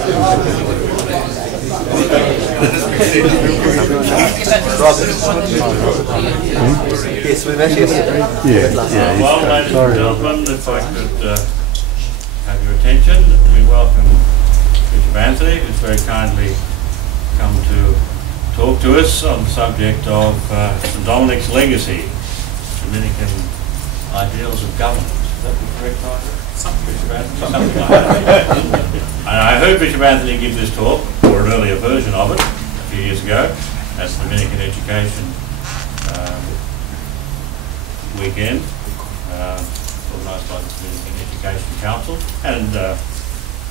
Yes, we met yesterday. Well, ladies and gentlemen, if I could have your attention, we welcome Bishop Anthony, who's very kindly come to talk to us on the subject of St. Dominic's legacy, Dominican ideals of government. Is that the correct title? Something like that. And I heard Bishop Anthony give this talk, or an earlier version of it, a few years ago, at the Dominican Education weekend, organised by the Dominican Education Council, and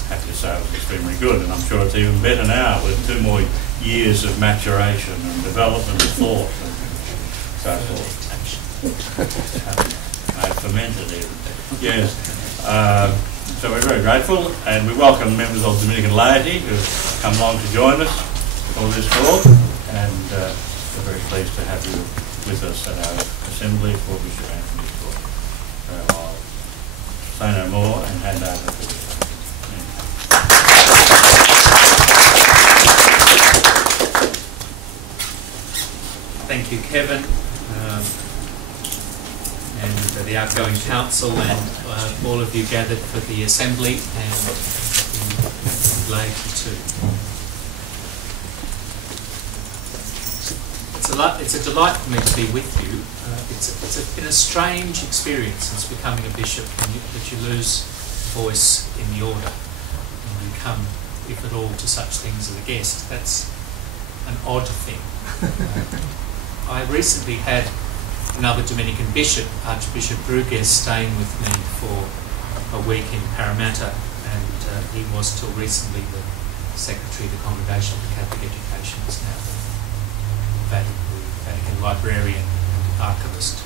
happy to say it was extremely good, and I'm sure it's even better now with 2 more years of maturation and development of thought and so forth. I've fermented even. Yes. So we're very grateful, and we welcome members of the Dominican Laity who have come along to join us for this talk, and we're very pleased to have you with us at our assembly for Bishop Anthony's talk. So I'll say no more and hand over to Bishop. Thank you, Kevin, and the outgoing council, and all of you gathered for the assembly, and the laity too. It's a delight for me to be with you. It's been a strange experience since becoming a bishop, that you lose voice in the order, and you come, if at all, to such things as a guest. That's an odd thing. I recently had another Dominican bishop, Archbishop Brugues, staying with me for a week in Parramatta, and he was till recently the Secretary of the Congregation for Catholic Education, is now the Vatican librarian and archivist.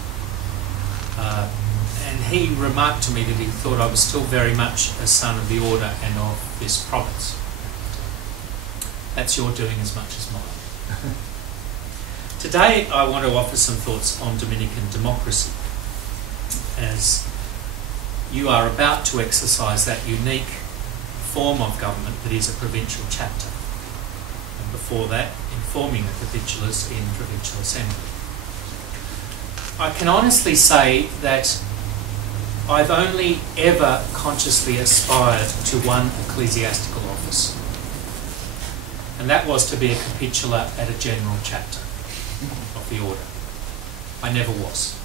And he remarked to me that he thought I was still very much a son of the order and of this province. That's your doing as much as mine. Today I want to offer some thoughts on Dominican democracy, as you are about to exercise that unique form of government that is a provincial chapter, and before that informing the provincialists in provincial assembly. I can honestly say that I've only ever consciously aspired to one ecclesiastical office, and that was to be a capitular at a general chapter of the order. I never was.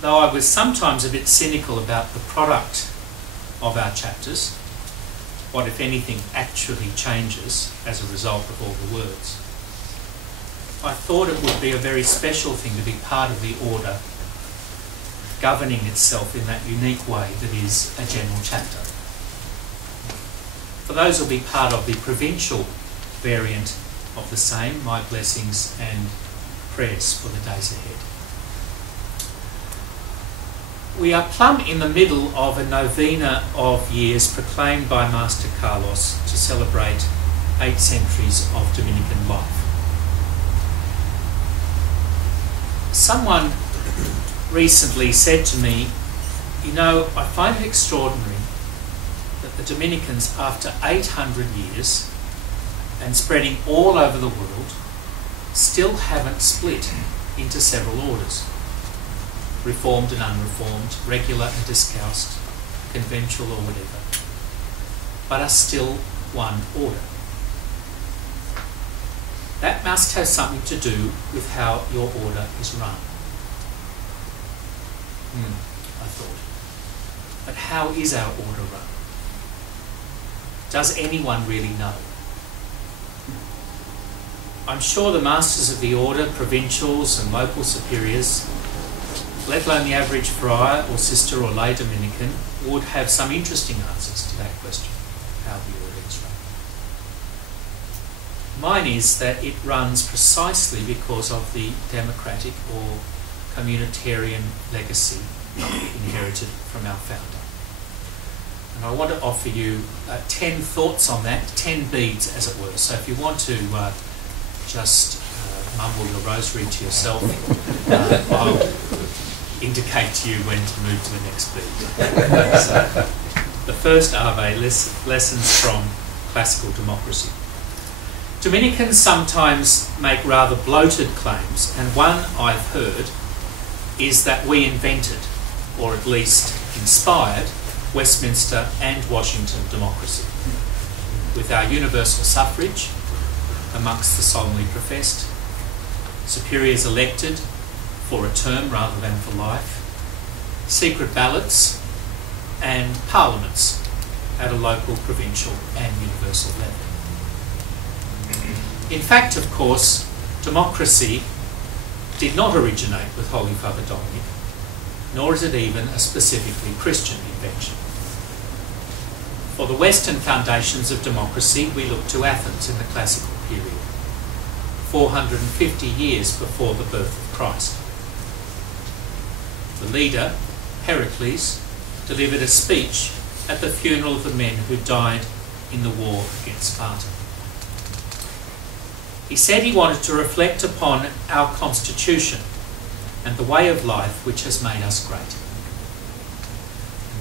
Though I was sometimes a bit cynical about the product of our chapters, what if anything actually changes as a result of all the words. I thought it would be a very special thing to be part of the order governing itself in that unique way that is a general chapter. For those who will be part of the provincial variant of the same, my blessings and prayers for the days ahead. We are plumb in the middle of a novena of years proclaimed by Master Carlos to celebrate 8 centuries of Dominican life. Someone recently said to me, you know, I find it extraordinary that the Dominicans, after 800 years and spreading all over the world, still haven't split into several orders. Reformed and unreformed, regular and discalced, conventual or whatever, but are still one order. That must have something to do with how your order is run. I thought. But how is our order run? Does anyone really know? I'm sure the masters of the order, provincials and local superiors, let alone the average friar or sister or lay Dominican, would have some interesting answers to that question, how the order is run. Mine is that it runs precisely because of the democratic or communitarian legacy inherited from our founder. And I want to offer you 10 thoughts on that, 10 beads as it were. So if you want to just mumble your rosary to yourself, I'll indicate to you when to move to the next bead. So, the first Ave, Lessons from Classical Democracy. Dominicans sometimes make rather bloated claims, and one I've heard is that we invented, or at least inspired, Westminster and Washington democracy, with our universal suffrage amongst the solemnly professed, superiors elected for a term rather than for life, secret ballots, and parliaments at a local, provincial and universal level. In fact, of course, democracy did not originate with Holy Father Dominic, nor is it even a specifically Christian invention. For the Western foundations of democracy, we look to Athens in the classical period, 450 years before the birth of Christ. The leader, Pericles, delivered a speech at the funeral of the men who died in the war against Sparta. He said he wanted to reflect upon our constitution and the way of life which has made us great.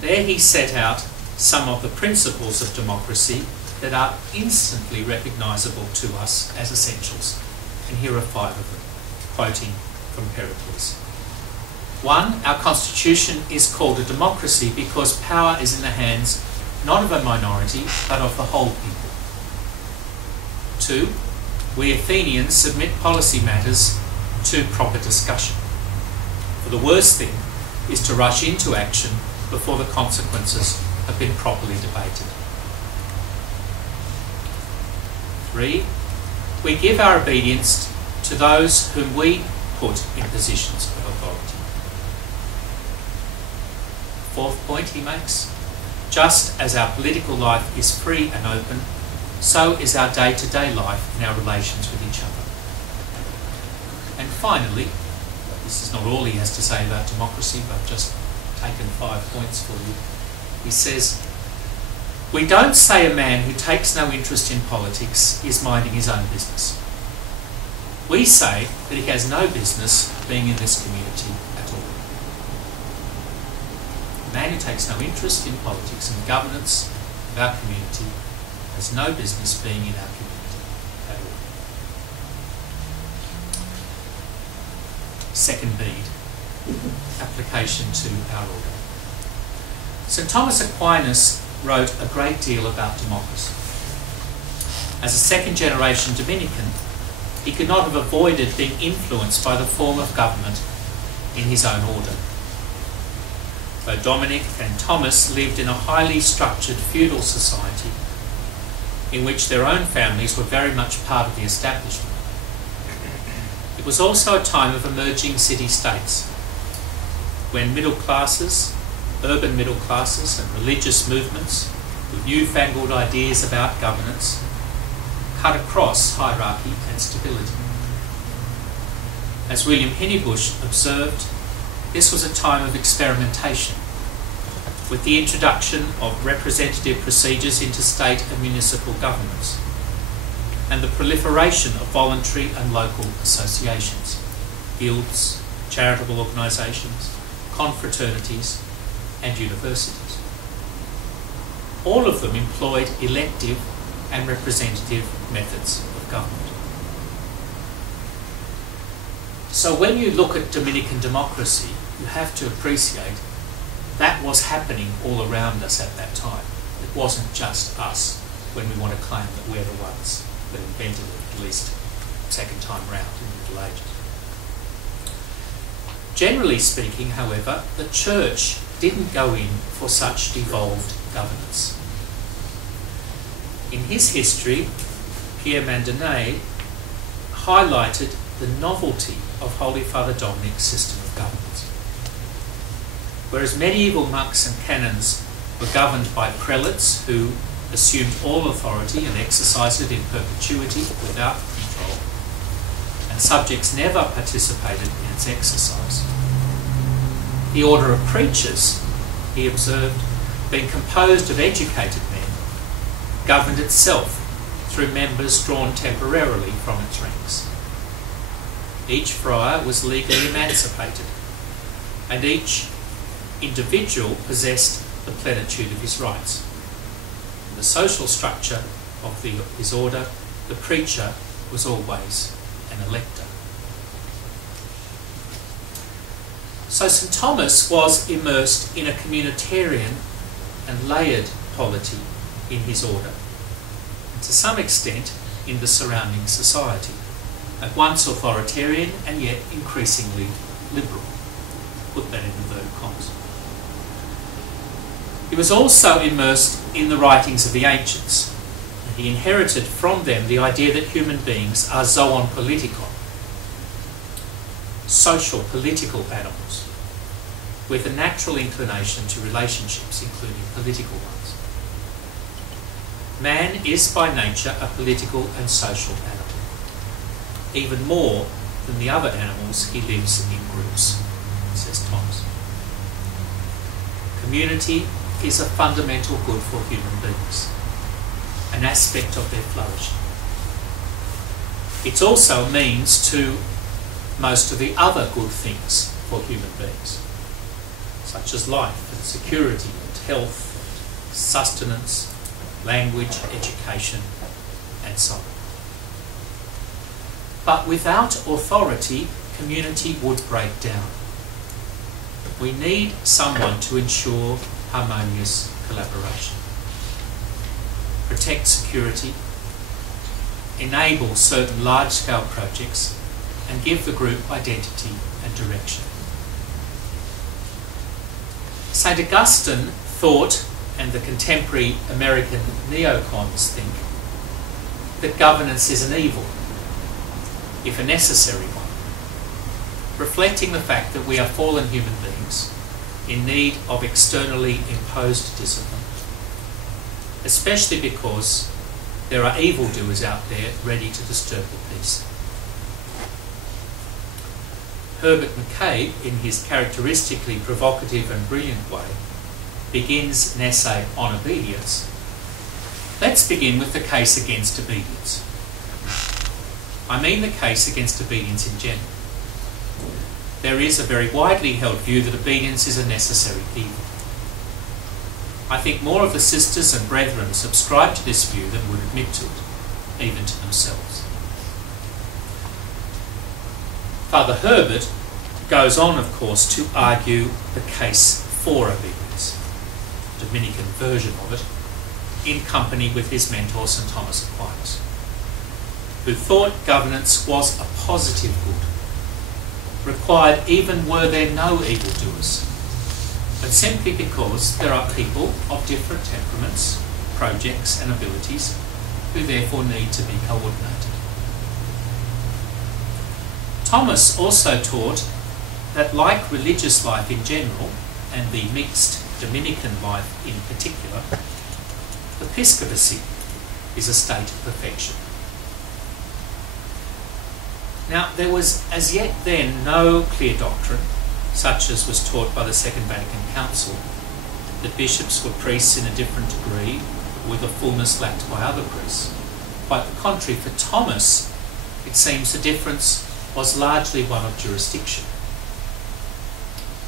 There he set out some of the principles of democracy that are instantly recognisable to us as essentials, and here are 5 of them, quoting from Pericles. 1, our constitution is called a democracy because power is in the hands not of a minority but of the whole people. 2, we Athenians submit policy matters to proper discussion. For the worst thing is to rush into action before the consequences have been properly debated. 3, we give our obedience to those whom we put in positions of authority. 4th point he makes, just as our political life is free and open, so is our day-to-day life in our relations with each other. And finally, this is not all he has to say about democracy, but I've just taken 5 points for you. He says, we don't say a man who takes no interest in politics is minding his own business. We say that he has no business being in this community at all. A man who takes no interest in politics and the governance of our community has no business being in our community at all. Second bead, application to our order. St. Thomas Aquinas wrote a great deal about democracy. As a second-generation Dominican, he could not have avoided being influenced by the form of government in his own order. Though Dominic and Thomas lived in a highly structured feudal society in which their own families were very much part of the establishment, it was also a time of emerging city-states, when middle classes, urban middle classes and religious movements with newfangled ideas about governance cut across hierarchy and stability. As William Hinnebusch observed, this was a time of experimentation, with the introduction of representative procedures into state and municipal governments, and the proliferation of voluntary and local associations, guilds, charitable organisations, confraternities, and universities. All of them employed elective and representative methods of government. So when you look at Dominican democracy, you have to appreciate that was happening all around us at that time. It wasn't just us when we want to claim that we're the ones that invented it, at least second time round in the Middle Ages. Generally speaking, however, the Church didn't go in for such devolved governance. In his history, Pierre Mandenet highlighted the novelty of Holy Father Dominic's system of governance. Whereas medieval monks and canons were governed by prelates who assumed all authority and exercised it in perpetuity without control, and subjects never participated in its exercise. The order of preachers, he observed, being composed of educated men, governed itself through members drawn temporarily from its ranks. Each friar was legally emancipated, and each individual possessed the plenitude of his rights. In the social structure of his order, the preacher was always an elector. So St. Thomas was immersed in a communitarian and layered polity in his order, and to some extent in the surrounding society, at once authoritarian and yet increasingly liberal. Put that in inverted commas. He was also immersed in the writings of the ancients, and he inherited from them the idea that human beings are zoon politikon, social, political animals, with a natural inclination to relationships, including political ones. Man is by nature a political and social animal. Even more than the other animals, he lives in groups, says Thomas. Community is a fundamental good for human beings, an aspect of their flourishing. It's also a means to most of the other good things for human beings, such as life and security and health, sustenance, language, education, and so on. But without authority, community would break down. We need someone to ensure harmonious collaboration, protect security, enable certain large-scale projects, and give the group identity and direction. St. Augustine thought, and the contemporary American neocons think, that governance is an evil, if a necessary one, reflecting the fact that we are fallen human beings in need of externally imposed discipline, especially because there are evildoers out there ready to disturb the peace. Herbert McCabe, in his characteristically provocative and brilliant way, begins an essay on obedience. Let's begin with the case against obedience. I mean the case against obedience in general. There is a very widely held view that obedience is a necessary evil. I think more of the sisters and brethren subscribe to this view than would admit to it, even to themselves. Father Herbert goes on, of course, to argue the case for obedience, the Dominican version of it, in company with his mentor St. Thomas Aquinas, who thought governance was a positive good, required even were there no evildoers, but simply because there are people of different temperaments, projects and abilities who therefore need to be coordinated. Thomas also taught that, like religious life in general, and the mixed Dominican life in particular, episcopacy is a state of perfection. Now, there was as yet then no clear doctrine, such as was taught by the Second Vatican Council, that bishops were priests in a different degree, with a fullness lacked by other priests. Quite the contrary, for Thomas, it seems the difference was largely one of jurisdiction.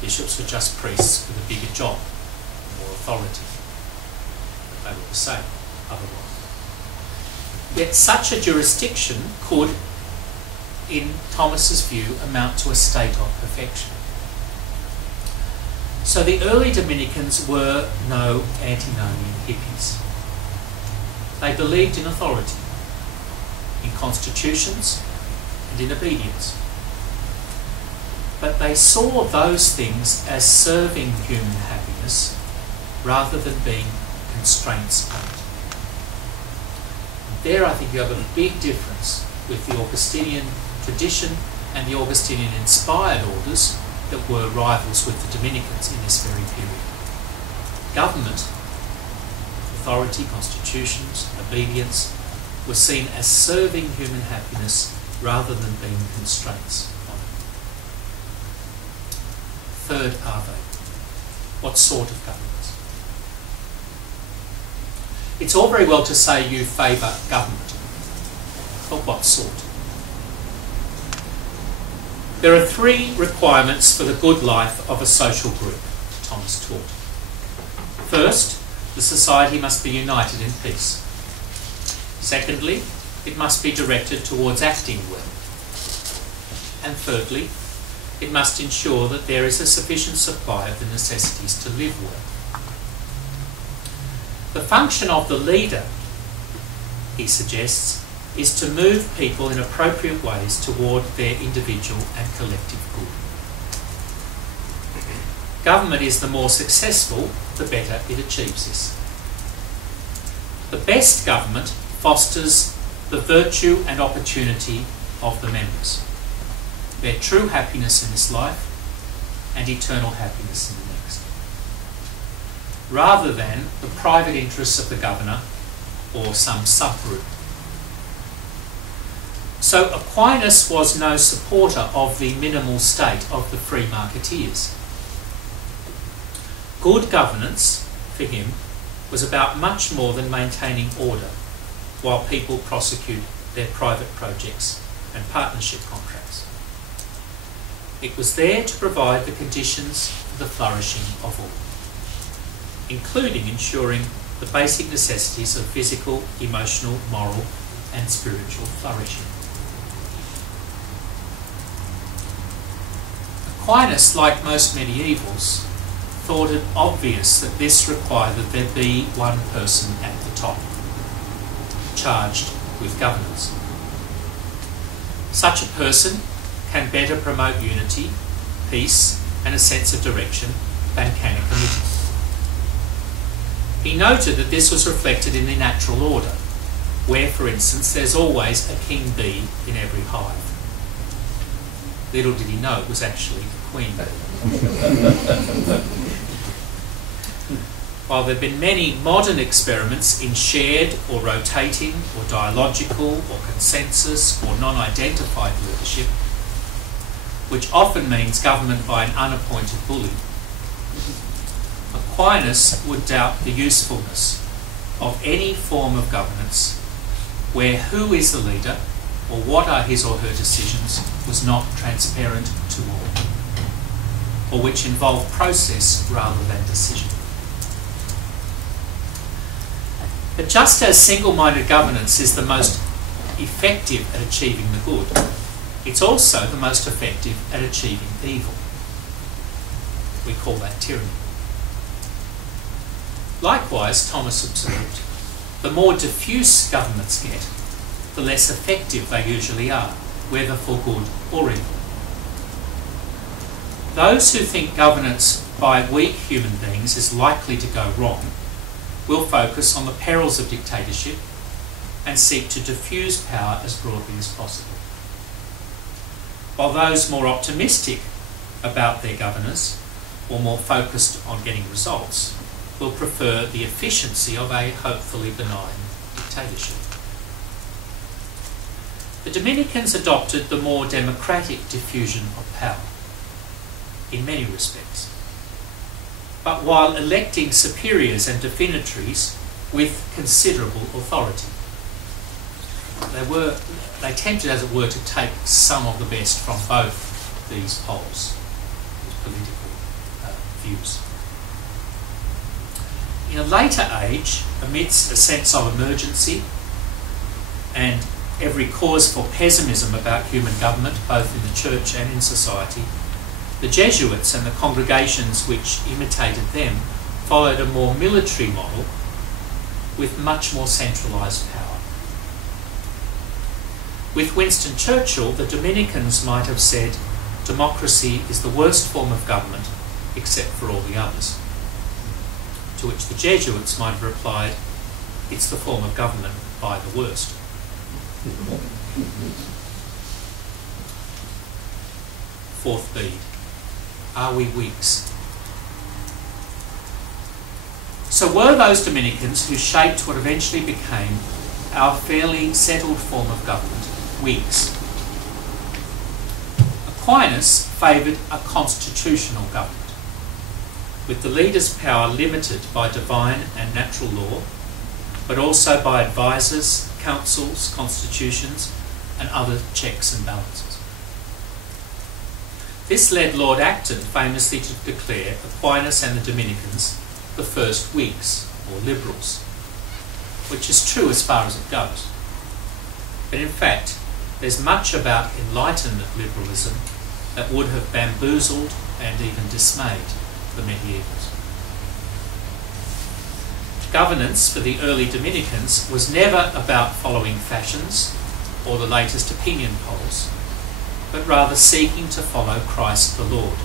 Bishops were just priests with a bigger job, more authority. But they were the same otherwise. Yet such a jurisdiction could, in Thomas's view, amount to a state of perfection. So the early Dominicans were no antinomian hippies. They believed in authority, in constitutions, and in obedience. But they saw those things as serving human happiness rather than being constraints on it. And there I think you have a big difference with the Augustinian tradition and the Augustinian-inspired orders that were rivals with the Dominicans in this very period. Government, authority, constitutions, obedience were seen as serving human happiness rather than being constraints on it. Third, are they? What sort of governments? It's all very well to say you favour government, but what sort? There are three requirements for the good life of a social group, Thomas taught. First, the society must be united in peace. Secondly, it must be directed towards acting well. And thirdly, it must ensure that there is a sufficient supply of the necessities to live well. The function of the leader, he suggests, is to move people in appropriate ways toward their individual and collective good. Government is the more successful, the better it achieves this. The best government fosters the virtue and opportunity of the members, their true happiness in this life and eternal happiness in the next, rather than the private interests of the governor or some subgroup. So Aquinas was no supporter of the minimal state of the free marketeers. Good governance, for him, was about much more than maintaining order while people prosecute their private projects and partnership contracts. It was there to provide the conditions for the flourishing of all, including ensuring the basic necessities of physical, emotional, moral and spiritual flourishing. Aquinas, like most medievals, thought it obvious that this required that there be one person at the top, charged with governance. Such a person can better promote unity, peace, and a sense of direction than can a committee. He noted that this was reflected in the natural order, where, for instance, there's always a king bee in every hive. Little did he know it was actually the queen bee. While there have been many modern experiments in shared or rotating or dialogical or consensus or non-identified leadership, which often means government by an unappointed bully, Aquinas would doubt the usefulness of any form of governance where who is the leader or what are his or her decisions was not transparent to all, or which involved process rather than decision. But just as single-minded governance is the most effective at achieving the good, it's also the most effective at achieving evil. We call that tyranny. Likewise, Thomas observed, the more diffuse governments get, the less effective they usually are, whether for good or evil. Those who think governance by weak human beings is likely to go wrong will focus on the perils of dictatorship and seek to diffuse power as broadly as possible. While those more optimistic about their governors, or more focused on getting results, will prefer the efficiency of a hopefully benign dictatorship. The Dominicans adopted the more democratic diffusion of power in many respects, but while electing superiors and definitories with considerable authority. They attempted, as it were, to take some of the best from both these poles, these political views. In a later age, amidst a sense of emergency and every cause for pessimism about human government, both in the church and in society, the Jesuits and the congregations which imitated them followed a more military model with much more centralised power. With Winston Churchill, the Dominicans might have said, democracy is the worst form of government except for all the others. To which the Jesuits might have replied, it's the form of government by the worst. Fourth bead. Are we Whigs? So were those Dominicans who shaped what eventually became our fairly settled form of government Whigs? Aquinas favoured a constitutional government, with the leader's power limited by divine and natural law, but also by advisors, councils, constitutions, and other checks and balances. This led Lord Acton famously to declare Aquinas and the Dominicans the first Whigs, or Liberals, which is true as far as it goes. But in fact, there's much about Enlightenment liberalism that would have bamboozled and even dismayed the medievals. Governance for the early Dominicans was never about following fashions or the latest opinion polls, but rather seeking to follow Christ the Lord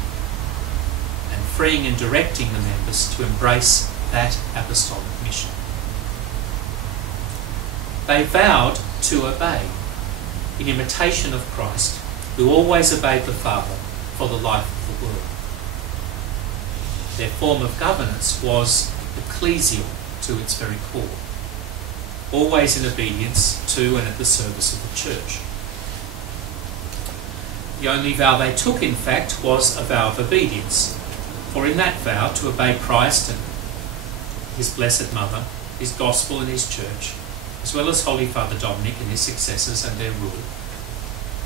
and freeing and directing the members to embrace that apostolic mission. They vowed to obey in imitation of Christ, who always obeyed the Father for the life of the world. Their form of governance was ecclesial to its very core, always in obedience to and at the service of the church. The only vow they took, in fact, was a vow of obedience, for in that vow to obey Christ and his Blessed Mother, his gospel and his church, as well as Holy Father Dominic and his successors and their rule,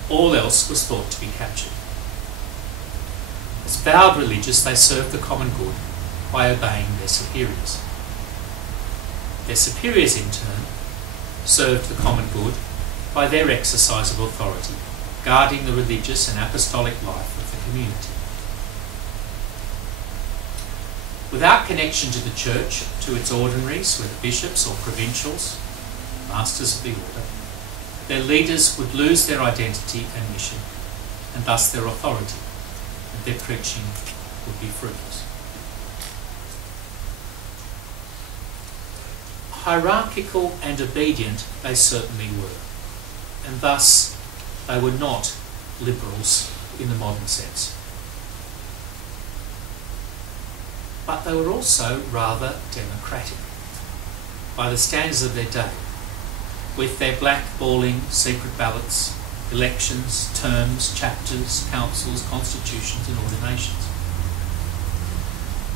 all else was thought to be captured. As vowed religious, they served the common good by obeying their superiors. Their superiors, in turn, served the common good by their exercise of authority, guarding the religious and apostolic life of the community. Without connection to the church, to its ordinaries, whether bishops or provincials, masters of the order, their leaders would lose their identity and mission, and thus their authority, and their preaching would be fruitless. Hierarchical and obedient they certainly were, and thus they were not liberals in the modern sense. But they were also rather democratic, by the standards of their day, with their blackballing secret ballots, elections, terms, chapters, councils, constitutions and ordinations.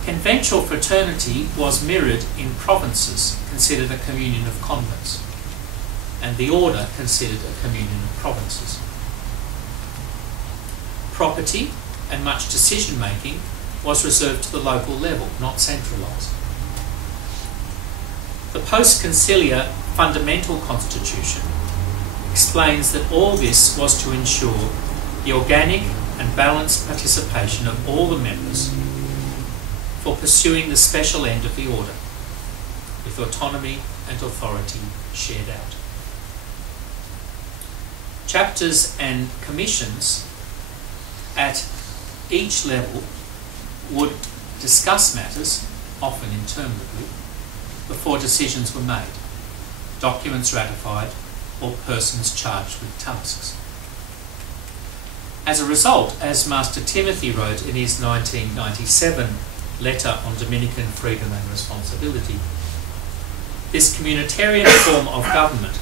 Conventual fraternity was mirrored in provinces considered a communion of convents, and the order considered a communion of provinces. Property and much decision-making was reserved to the local level, not centralised. The post-conciliar fundamental constitution explains that all this was to ensure the organic and balanced participation of all the members for pursuing the special end of the order, with autonomy and authority shared out. Chapters and commissions at each level would discuss matters, often interminably, before decisions were made, documents ratified, or persons charged with tasks. As a result, as Master Timothy wrote in his 1997 letter on Dominican freedom and responsibility, this communitarian form of government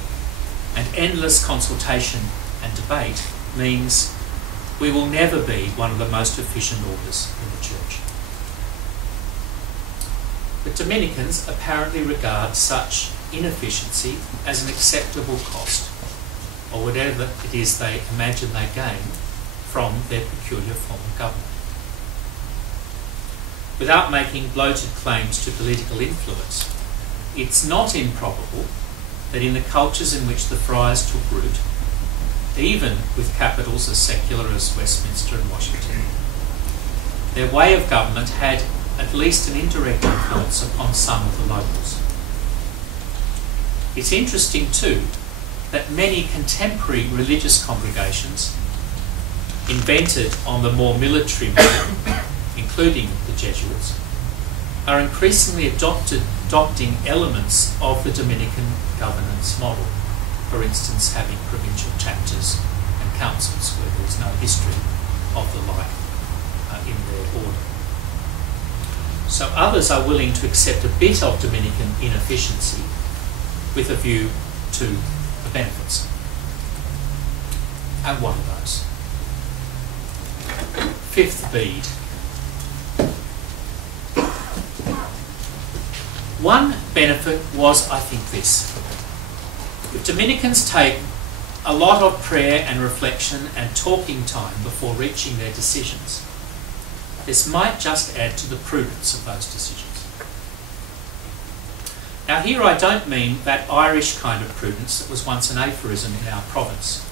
and endless consultation and debate means we will never be one of the most efficient orders in the Church. But Dominicans apparently regard such inefficiency as an acceptable cost, or whatever it is they imagine they gain from their peculiar form of government. Without making bloated claims to political influence, it's not improbable that in the cultures in which the Friars took root, even with capitals as secular as Westminster and Washington, their way of government had at least an indirect influence upon some of the locals. It's interesting too that many contemporary religious congregations, invented on the more military model, including the Jesuits, are increasingly adopting elements of the Dominican governance model, for instance having provincial chapters and councils where there is no history of the like in their order. So others are willing to accept a bit of Dominican inefficiency with a view to the benefits. And one of those. Fifth bead. One benefit was, I think, this. If Dominicans take a lot of prayer and reflection and talking time before reaching their decisions, this might just add to the prudence of those decisions. Now here I don't mean that Irish kind of prudence that was once an aphorism in our province.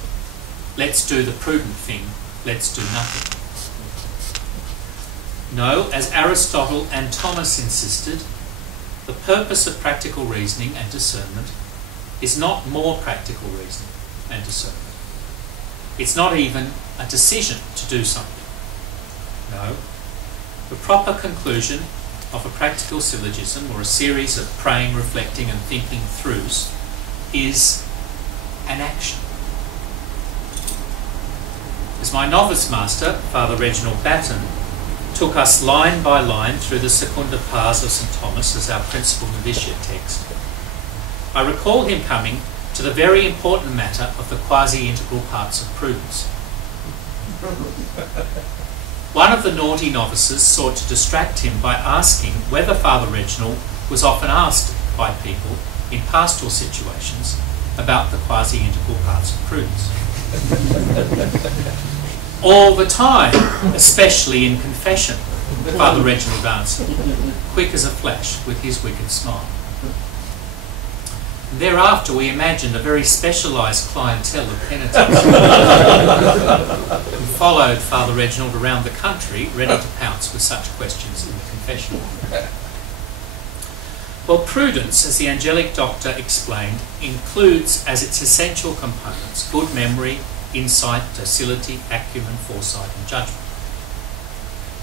Let's do the prudent thing, let's do nothing. No, as Aristotle and Thomas insisted, the purpose of practical reasoning and discernment is not more practical reasoning and discernment. It's not even a decision to do something. No, the proper conclusion of a practical syllogism or a series of praying, reflecting and thinking throughs is an action. As my novice master, Father Reginald Batten, took us line by line through the Secunda Pars of St Thomas as our principal novitiate text, I recall him coming to the very important matter of the quasi-integral parts of prudence. One of the naughty novices sought to distract him by asking whether Father Reginald was often asked by people in pastoral situations about the quasi-integral parts of prudence. All the time, especially in confession, Father Reginald answered, quick as a flash with his wicked smile. And thereafter we imagined a very specialised clientele of penitents who followed Father Reginald around the country, ready to pounce with such questions in the confessional. Well, prudence, as the angelic doctor explained, includes as its essential components good memory, insight, docility, acumen, foresight and judgment.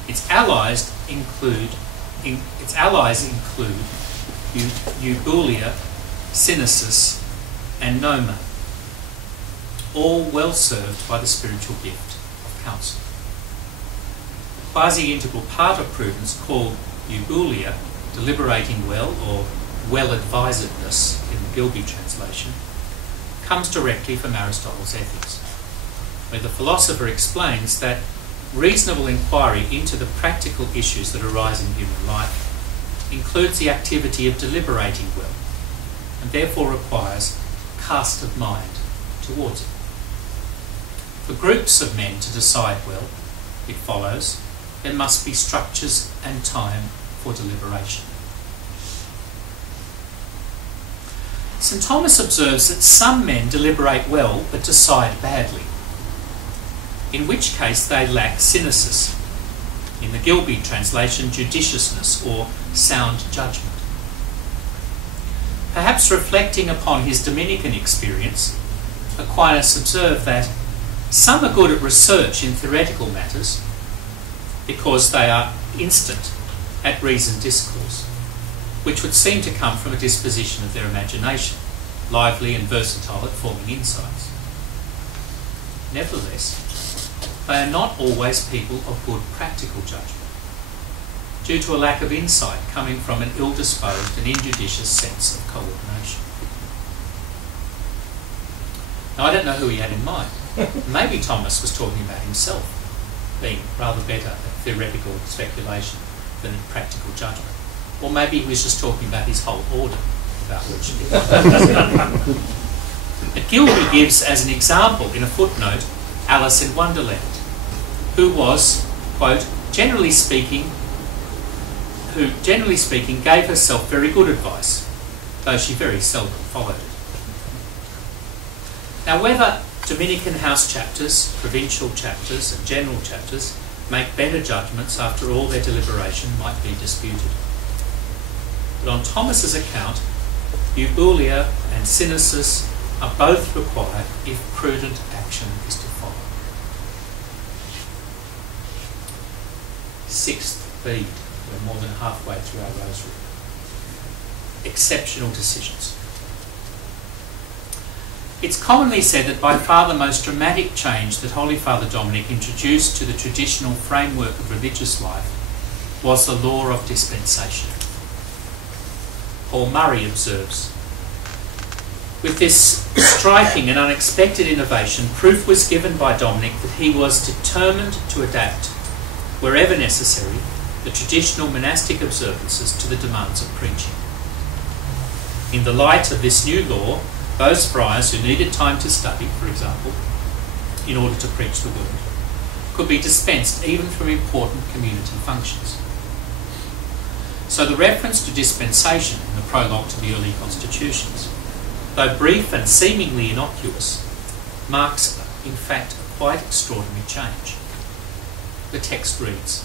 Its allies include eubulia, synesis and noma, all well served by the spiritual gift of counsel. The quasi-integral part of prudence called eubulia, deliberating well or well-advisedness in the Gilby translation, comes directly from Aristotle's Ethics, where the philosopher explains that reasonable inquiry into the practical issues that arise in human life includes the activity of deliberating well, and therefore requires cast of mind towards it. For groups of men to decide well, it follows, there must be structures and time for deliberation. St Thomas observes that some men deliberate well but decide badly, in which case they lack synesis, in the Gilby translation judiciousness or sound judgment. Perhaps reflecting upon his Dominican experience, Aquinas observed that some are good at research in theoretical matters because they are instant at reasoned discourse, which would seem to come from a disposition of their imagination, lively and versatile at forming insights. Nevertheless, they are not always people of good practical judgment, due to a lack of insight coming from an ill-disposed and injudicious sense of coordination. Now, I don't know who he had in mind. Maybe Thomas was talking about himself being rather better at theoretical speculation than at practical judgment. Or maybe he was just talking about his whole order, about which he But Gilby gives as an example in a footnote Alice in Wonderland, who was, quote, generally speaking, gave herself very good advice, though she very seldom followed it. Now, whether Dominican house chapters, provincial chapters and general chapters make better judgments after all their deliberation might be disputed. But on Thomas's account, eubulia and synesis are both required if prudent action is to follow. Sixth B. We're more than halfway through our rosary. Exceptional decisions. It's commonly said that by far the most dramatic change that Holy Father Dominic introduced to the traditional framework of religious life was the law of dispensation. Paul Murray observes, with this striking and unexpected innovation, proof was given by Dominic that he was determined to adapt, wherever necessary, the traditional monastic observances to the demands of preaching. In the light of this new law, those friars who needed time to study, for example, in order to preach the word, could be dispensed even from important community functions. So the reference to dispensation in the prologue to the early constitutions, though brief and seemingly innocuous, marks in fact a quite extraordinary change. The text reads,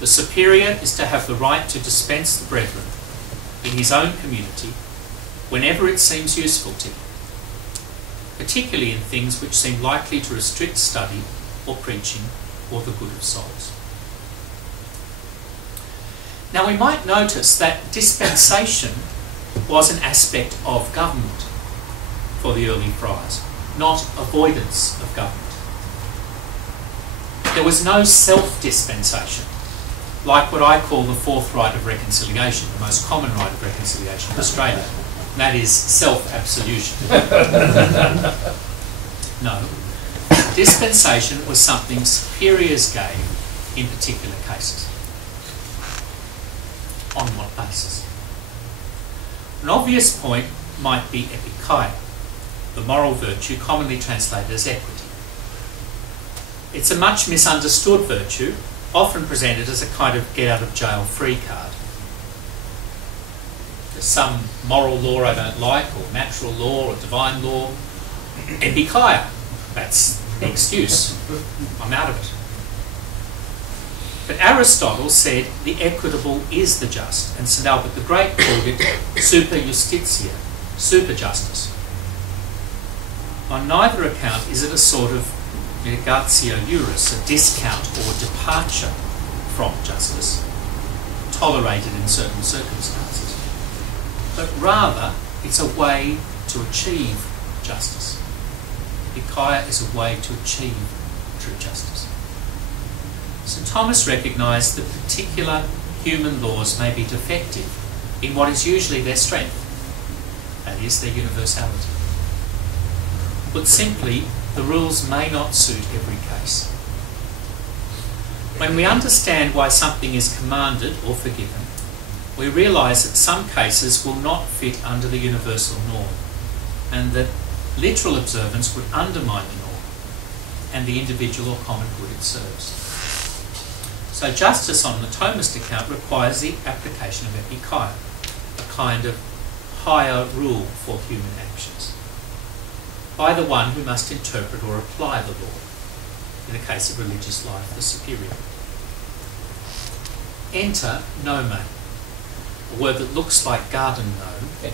"The superior is to have the right to dispense the brethren in his own community whenever it seems useful to him, particularly in things which seem likely to restrict study or preaching or the good of souls." Now we might notice that dispensation was an aspect of government for the early friars, not avoidance of government. There was no self-dispensation, like what I call the fourth rite of reconciliation, the most common rite of reconciliation in Australia, and that is self-absolution. No. Dispensation was something superiors gave in particular cases. On what basis? An obvious point might be epikeia, the moral virtue commonly translated as equity. It's a much misunderstood virtue, often presented as a kind of get-out-of-jail-free card. There's some moral law I don't like, or natural law, or divine law. Epikeia, that's the excuse. I'm out of it. But Aristotle said the equitable is the just, and St Albert the Great called it super justitia, super justice. On neither account is it a sort of negatio juris, a discount or departure from justice, tolerated in certain circumstances, but rather it's a way to achieve justice. Epikeia is a way to achieve true justice. St Thomas recognised that particular human laws may be defective in what is usually their strength, that is, their universality. But simply, the rules may not suit every case. When we understand why something is commanded or forgiven, we realise that some cases will not fit under the universal norm, and that literal observance would undermine the norm and the individual or common good it serves. So justice on the Thomist account requires the application of epikeia, a kind of higher rule for human actions, by the one who must interpret or apply the law, in the case of religious life, the superior. Enter nome, a word that looks like garden gnome,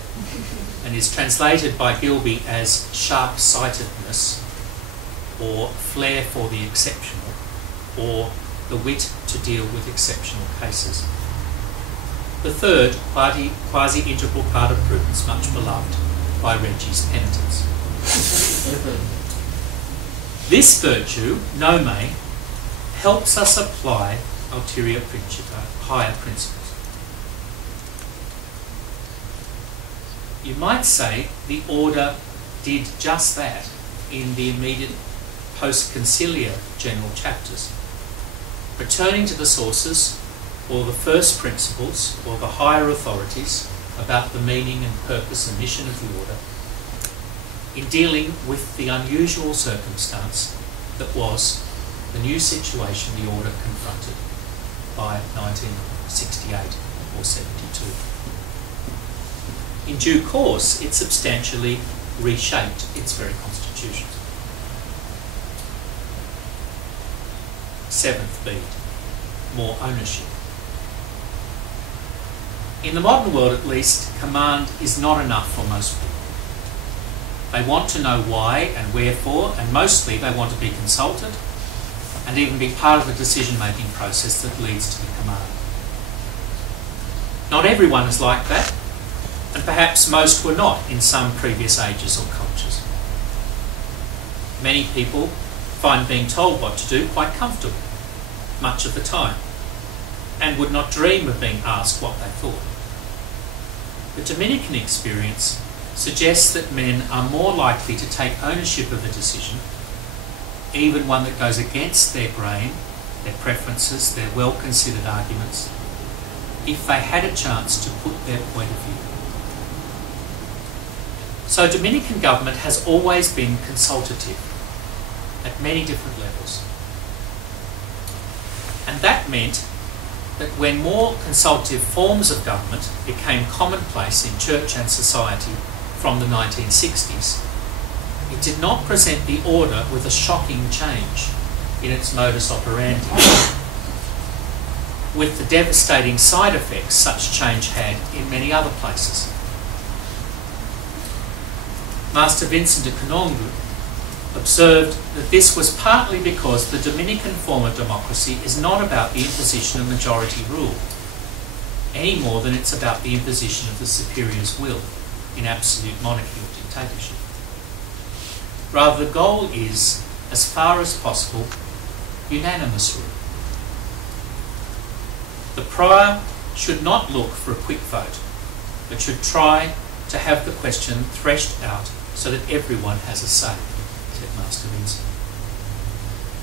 and is translated by Gilby as sharp-sightedness, or flair for the exceptional, or the wit to deal with exceptional cases. The third, quasi-integral part of prudence, much beloved by Reggie's penitents. This virtue, nome, helps us apply ulterior principia, higher principles. You might say the order did just that in the immediate post-conciliar general chapters, returning to the sources or the first principles or the higher authorities about the meaning and purpose and mission of the order in dealing with the unusual circumstance that was the new situation the order confronted by 1968 or 72. In due course, it substantially reshaped its very constitution. Seventh bead, more ownership. In the modern world, at least, command is not enough for most people. They want to know why and wherefore, and mostly they want to be consulted and even be part of the decision-making process that leads to the command. Not everyone is like that, and perhaps most were not in some previous ages or cultures. Many people find being told what to do quite comfortable, much of the time, and would not dream of being asked what they thought. The Dominican experience suggests that men are more likely to take ownership of a decision, even one that goes against their grain, their preferences, their well-considered arguments, if they had a chance to put their point of view. So Dominican government has always been consultative at many different levels. And that meant that when more consultative forms of government became commonplace in church and society from the 1960s, it did not present the order with a shocking change in its modus operandi, with the devastating side effects such change had in many other places. Master Vincent de Canongu observed that this was partly because the Dominican form of democracy is not about the imposition of majority rule, any more than it's about the imposition of the superior's will in absolute monarchy or dictatorship. Rather, the goal is, as far as possible, unanimous rule. The prior should not look for a quick vote, but should try to have the question threshed out so that everyone has a say, said Master Vincent.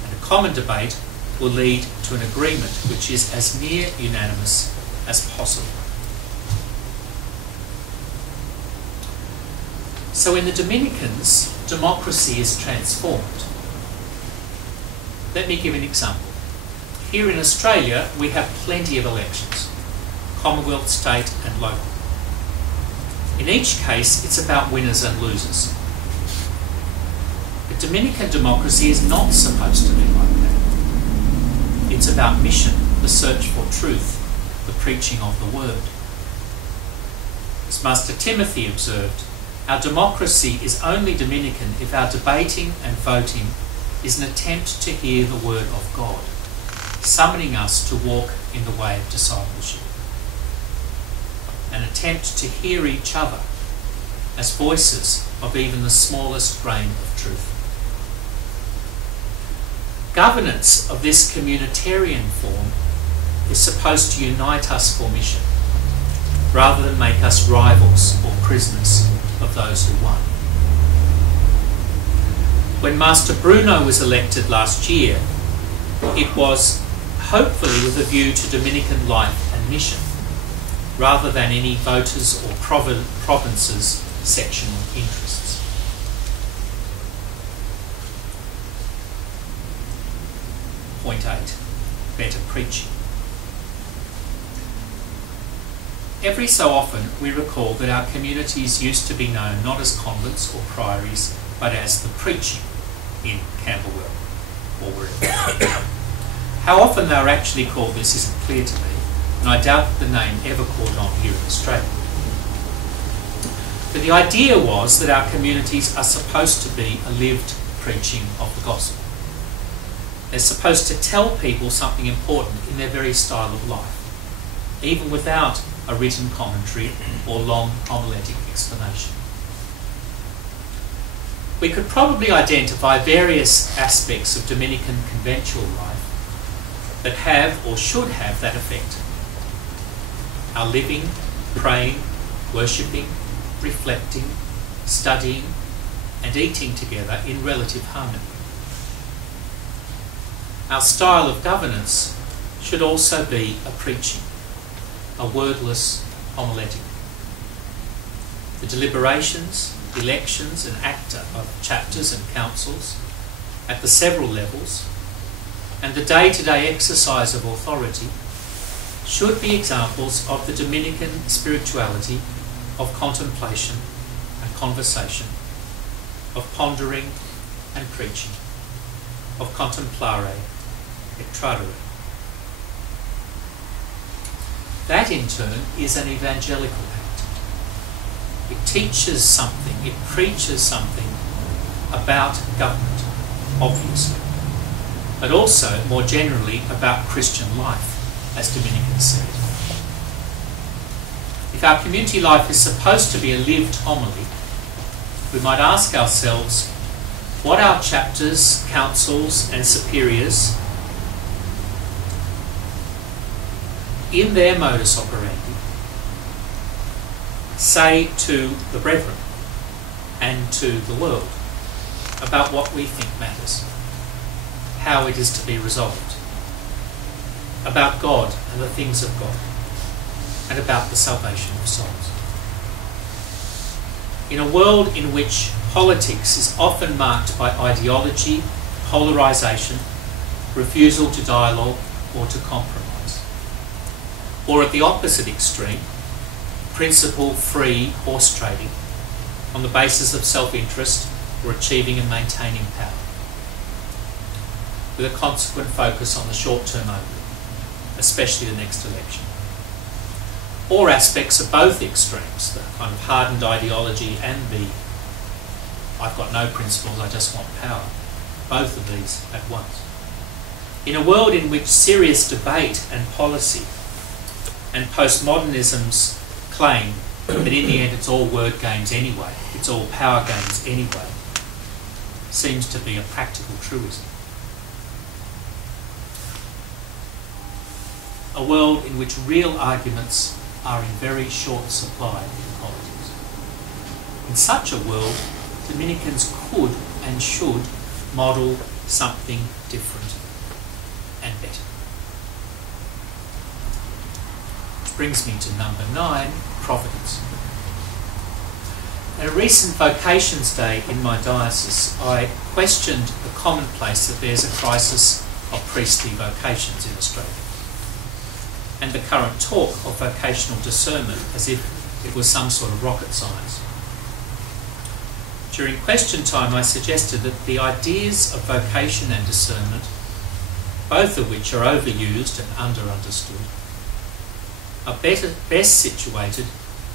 And a common debate will lead to an agreement which is as near unanimous as possible. So in the Dominicans, democracy is transformed. Let me give an example. Here in Australia, we have plenty of elections, Commonwealth, state and local. In each case, it's about winners and losers. But Dominican democracy is not supposed to be like that. It's about mission, the search for truth, the preaching of the word. As Master Timothy observed, our democracy is only Dominican if our debating and voting is an attempt to hear the word of God, summoning us to walk in the way of discipleship. An attempt to hear each other as voices of even the smallest grain of truth. Governance of this communitarian form is supposed to unite us for mission, rather than make us rivals or prisoners of those who won. When Master Bruno was elected last year, it was hopefully with a view to Dominican life and mission, rather than any voters or provinces' sectional interests. Point 8, better preaching. Every so often we recall that our communities used to be known not as convents or priories, but as the preaching in Camberwell or wherever. How often they are actually called this isn't clear to me, and I doubt that the name ever caught on here in Australia. But the idea was that our communities are supposed to be a lived preaching of the gospel. They're supposed to tell people something important in their very style of life, even without a written commentary or long homiletic explanation. We could probably identify various aspects of Dominican conventual life that have or should have that effect. Our living, praying, worshipping, reflecting, studying, and eating together in relative harmony. Our style of governance should also be a preaching, a wordless homiletic. The deliberations, elections and acta of chapters and councils at the several levels, and the day-to-day exercise of authority should be examples of the Dominican spirituality of contemplation and conversation, of pondering and preaching, of contemplare et tradere. That in turn is an evangelical act. It teaches something, it preaches something about government, obviously, but also more generally about Christian life, as Dominicans said. If our community life is supposed to be a lived homily, we might ask ourselves what our chapters, councils and superiors in their modus operandi say to the brethren and to the world about what we think matters, how it is to be resolved, about God and the things of God, and about the salvation of souls. In a world in which politics is often marked by ideology, polarisation, refusal to dialogue or to compromise, Or at the opposite extreme, principle-free horse trading on the basis of self-interest or achieving and maintaining power, with a consequent focus on the short-term only, especially the next election. Or aspects of both extremes, the kind of hardened ideology and the I've got no principles, I just want power. Both of these at once. In a world in which serious debate and policy and postmodernism's claim that in the end it's all word games anyway, it's all power games anyway, seems to be a practical truism. A world in which real arguments are in very short supply in politics. In such a world, Dominicans could and should model something different and better. Which brings me to number 9, providence. At a recent vocations day in my diocese, I questioned the commonplace that there's a crisis of priestly vocations in Australia, and the current talk of vocational discernment as if it was some sort of rocket science. During question time, I suggested that the ideas of vocation and discernment, both of which are overused and under-understood, are best situated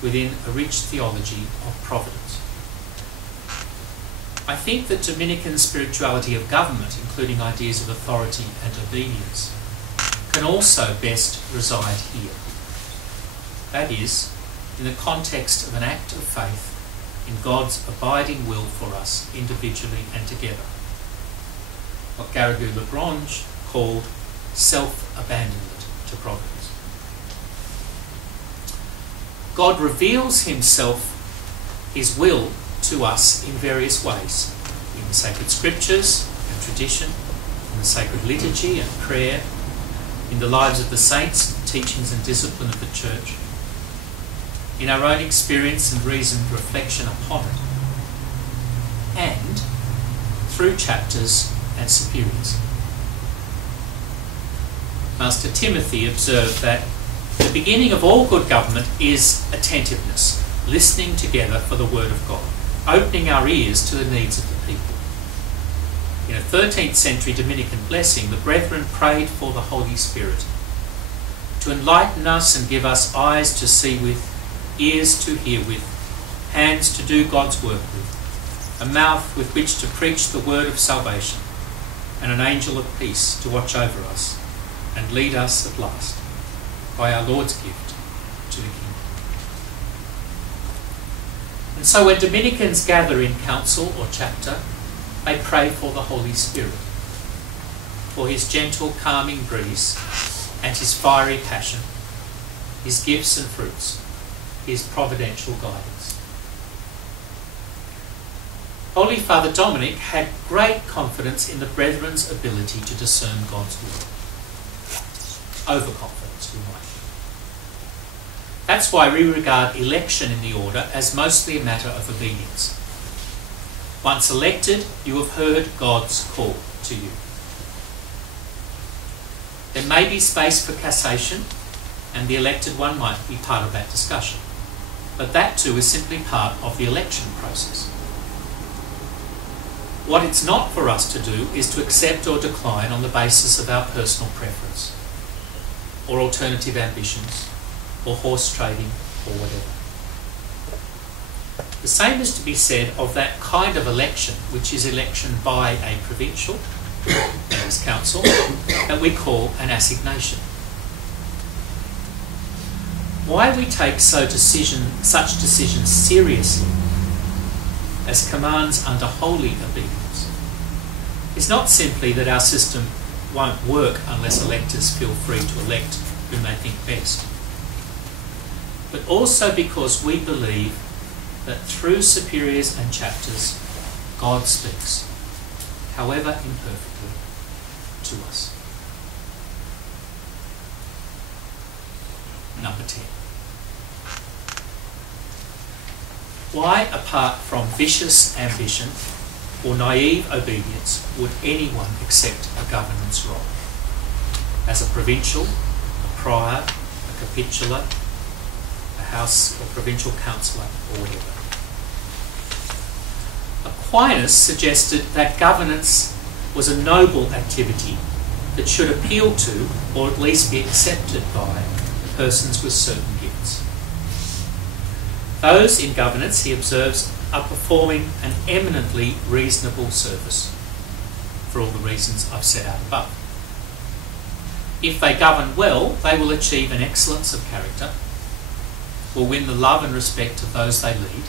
within a rich theology of providence. I think that Dominican spirituality of government, including ideas of authority and obedience, can also best reside here. That is, in the context of an act of faith in God's abiding will for us individually and together. What Garrigou Lagrange called self-abandonment to providence. God reveals himself, his will, to us in various ways, in the sacred scriptures and tradition, in the sacred liturgy and prayer, in the lives of the saints, teachings and discipline of the Church, in our own experience and reasoned reflection upon it, and through chapters and superiors. Master Timothy observed that the beginning of all good government is attentiveness, listening together for the word of God, opening our ears to the needs of the people. In a 13th century Dominican blessing, the brethren prayed for the Holy Spirit to enlighten us and give us eyes to see with, ears to hear with, hands to do God's work with, a mouth with which to preach the word of salvation, and an angel of peace to watch over us and lead us at last by our Lord's gift to the kingdom. And so when Dominicans gather in council or chapter, they pray for the Holy Spirit, for his gentle calming breeze and his fiery passion, his gifts and fruits, his providential guidance. Holy Father Dominic had great confidence in the brethren's ability to discern God's will. Overconfidence, we might think. That's why we regard election in the order as mostly a matter of obedience. Once elected, you have heard God's call to you. There may be space for cassation, and the elected one might be part of that discussion. But that too is simply part of the election process. What it's not for us to do is to accept or decline on the basis of our personal preference, or alternative ambitions, or horse trading, or whatever. The same is to be said of that kind of election, which is election by a provincial, that is council, that we call an assignation. Why we take such decisions seriously as commands under holy obedience is not simply that our system won't work unless electors feel free to elect whom they think best, but also because we believe that through superiors and chapters, God speaks, however imperfectly, to us. Number 10. Why, apart from vicious ambition or naive obedience, would anyone accept a governance role? As a provincial, a prior, a a capitular, a house or provincial councillor, or whatever. Aquinas suggested that governance was a noble activity that should appeal to, or at least be accepted by, persons with certain gifts. Those in governance, he observes, are performing an eminently reasonable service, for all the reasons I've set out above. If they govern well, they will achieve an excellence of character, will win the love and respect of those they lead,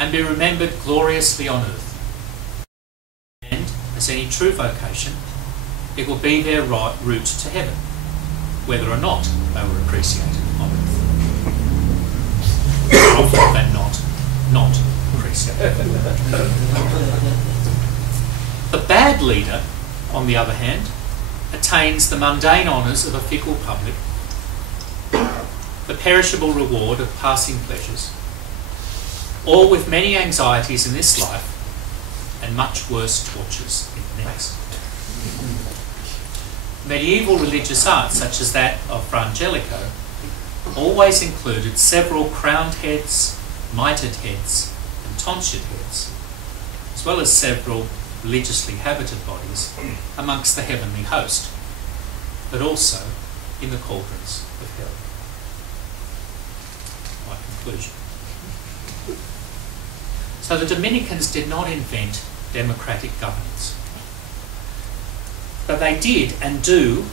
and be remembered gloriously on earth. And, as any true vocation, it will be their right route to heaven, whether or not they were appreciated on earth. Often that not appreciated. The bad leader, on the other hand, attains the mundane honours of a fickle public, the perishable reward of passing pleasures, all with many anxieties in this life and much worse tortures in the next. Medieval religious art, such as that of Fra Angelico, always included several crowned heads, mitred heads, and tonsured heads, as well as several religiously habited bodies amongst the heavenly host, but also in the cauldrons of hell. My conclusion. So the Dominicans did not invent democratic governance, but they did and do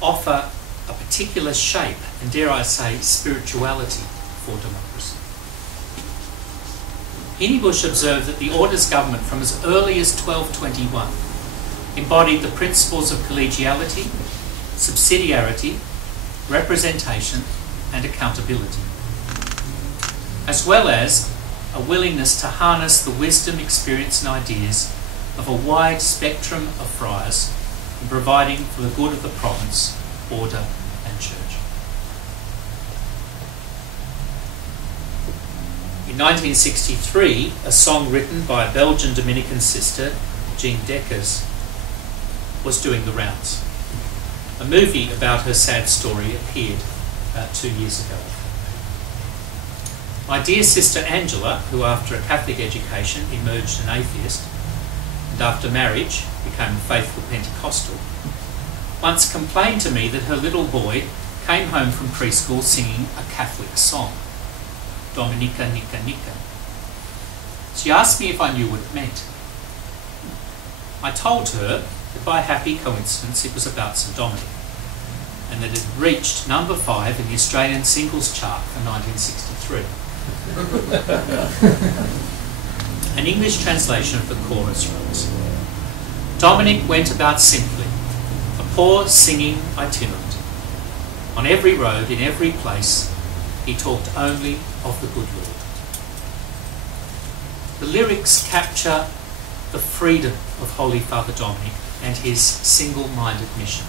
offer a particular shape and, dare I say, spirituality for democracy. Hineybush observed that the order's government from as early as 1221 embodied the principles of collegiality, subsidiarity, representation and accountability, as well as a willingness to harness the wisdom, experience and ideas of a wide spectrum of friars in providing for the good of the province, order and church. In 1963, a song written by a Belgian Dominican sister, Jean Deckers, was doing the rounds. A movie about her sad story appeared about 2 years ago. My dear sister Angela, who after a Catholic education emerged an atheist, and after marriage became a faithful Pentecostal, once complained to me that her little boy came home from preschool singing a Catholic song, Dominica Nica Nica. She asked me if I knew what it meant. I told her that by a happy coincidence it was about St Dominic, and that it had reached number 5 in the Australian singles chart for 1963. An English translation of the chorus runs: Dominic went about simply, a poor singing itinerant. On every road, in every place, he talked only of the good Lord. The lyrics capture the freedom of Holy Father Dominic and his single-minded mission.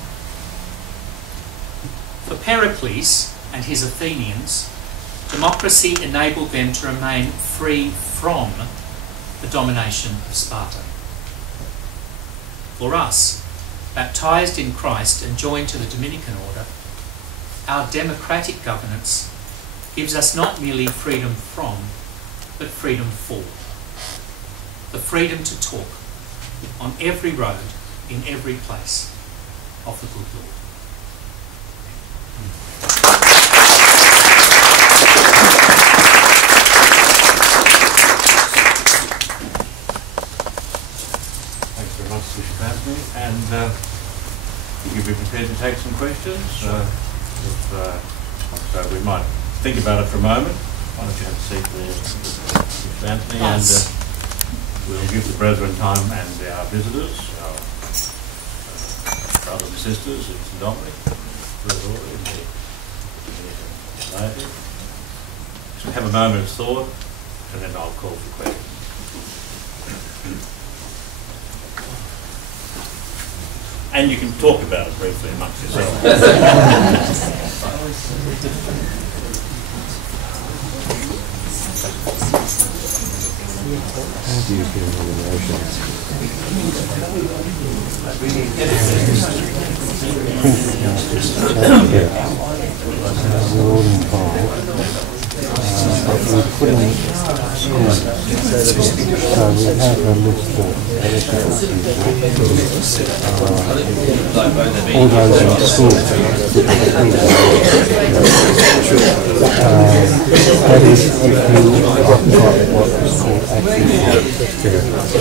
For Pericles and his Athenians, democracy enabled them to remain free from the domination of Sparta. For us, baptised in Christ and joined to the Dominican order, our democratic governance gives us not merely freedom from, but freedom for. The freedom to talk on every road, in every place, of the good Lord. Thanks very much, Bishop Anthony. And you'll be prepared to take some questions? So we might think about it for a moment. Why don't you have a seat there, Bishop Anthony? Nice. And we'll give the brethren time and our visitors, our brothers and sisters in St Dominic, in the Laity. So have a moment of thought, and then I'll call for questions. And you can talk about it briefly amongst yourselves. How do you feel on emotions? we're all involved. But we put in schools. So we have a list of eligible people. All those in school. That is if you have got what is called active experience.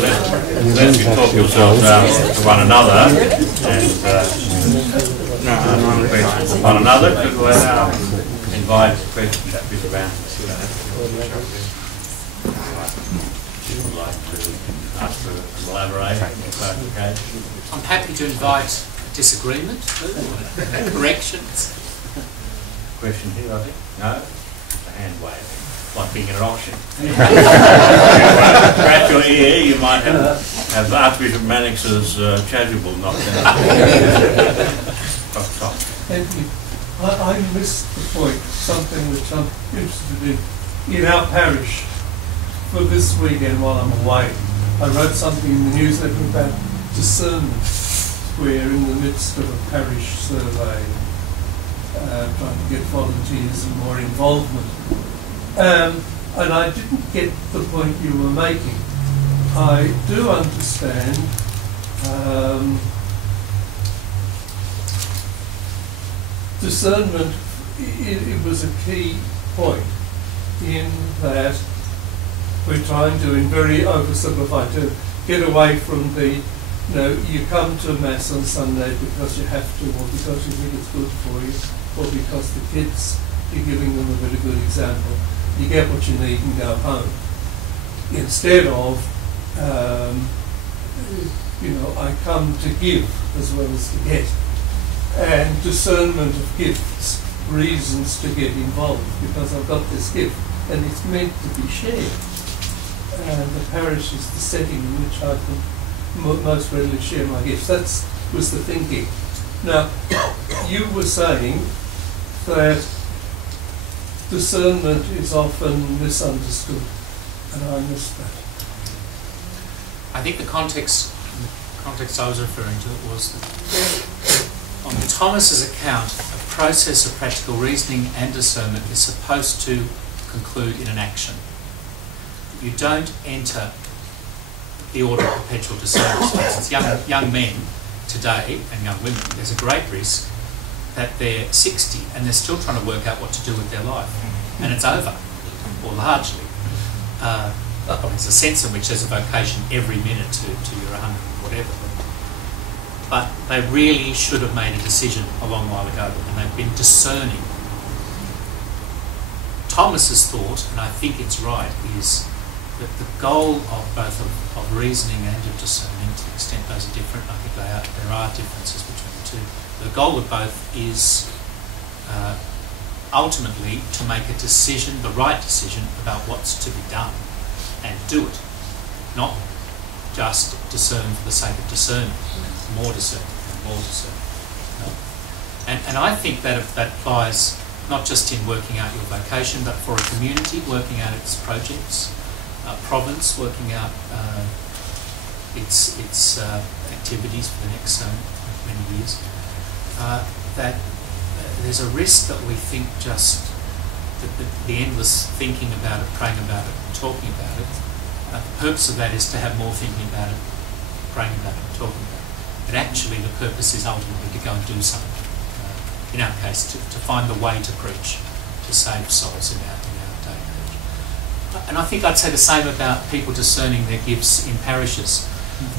Let you talk yourselves out to one another and one another, because we'll now invite questions at Bishop Anthony. She would like to ask her to elaborate on clarification. I'm happy to invite disagreement, corrections. Question here, I think? No? A hand wave. Like being at an auction. Scratch your ear, you might have Archbishop Mannix's chasuble knocked down. Thank you. I missed the point, something which I'm interested in. In our parish, for this weekend while I'm away, I wrote something in the newsletter about discernment. We're in the midst of a parish survey, trying to get volunteers and more involvement. And I didn't get the point you were making. I do understand discernment, it was a key point in that we're trying to, in very oversimplified, to get away from the, you know, you come to Mass on Sunday because you have to, or because you think it's good for you, or because the kids, you're giving them a very good example. You get what you need and go home. Instead of, you know, I come to give as well as to get. And discernment of gifts, reasons to get involved, because I've got this gift and it's meant to be shared. And the parish is the setting in which I can most readily share my gifts. That was the thinking. Now, you were saying that discernment is often misunderstood, and I missed that. I think the context I was referring to was that on Thomas's account, a process of practical reasoning and discernment is supposed to conclude in an action. You don't enter the order of perpetual discernment. For instance, young men today and young women, there's a great risk that they're 60 and they're still trying to work out what to do with their life, and it's over, or largely. There's a sense in which there's a vocation every minute to your 100 or whatever. But they really should have made a decision a long while ago, and they've been discerning. Thomas's thought, and I think it's right, is that the goal of both of reasoning and of discerning, to the extent those are different, I think there are differences between the two. The goal of both is ultimately to make a decision, the right decision, about what's to be done, and do it, not just discern for the sake of discerning, more discerning and more discerning. And I think that applies not just in working out your vocation, but for a community working out its projects, province working out its activities for the next so many years. That there's a risk that we think just that the endless thinking about it, praying about it, and talking about it. The purpose of that is to have more thinking about it, praying about it, and talking about it. But actually, the purpose is ultimately to go and do something. In our case, to find the way to preach, to save souls in our day and age. And I think I'd say the same about people discerning their gifts in parishes,